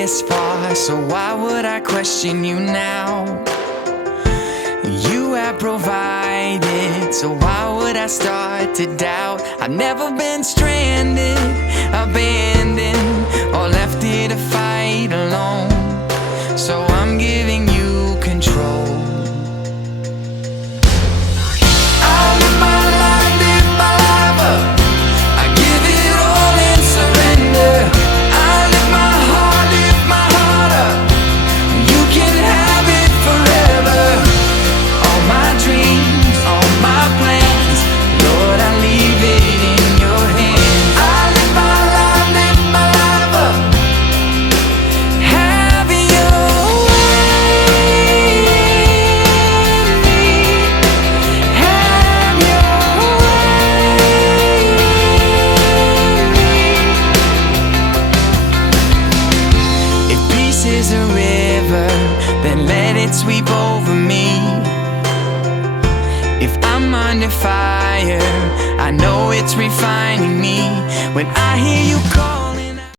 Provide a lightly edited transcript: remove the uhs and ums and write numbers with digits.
this far, so why would I question you now? You have provided, so why would I start to doubt? I've never been stranded, abandoned, or left here to fight alone. So I'm giving you control. Is a river, then let it sweep over me. If I'm under fire, I know it's refining me. When I hear you call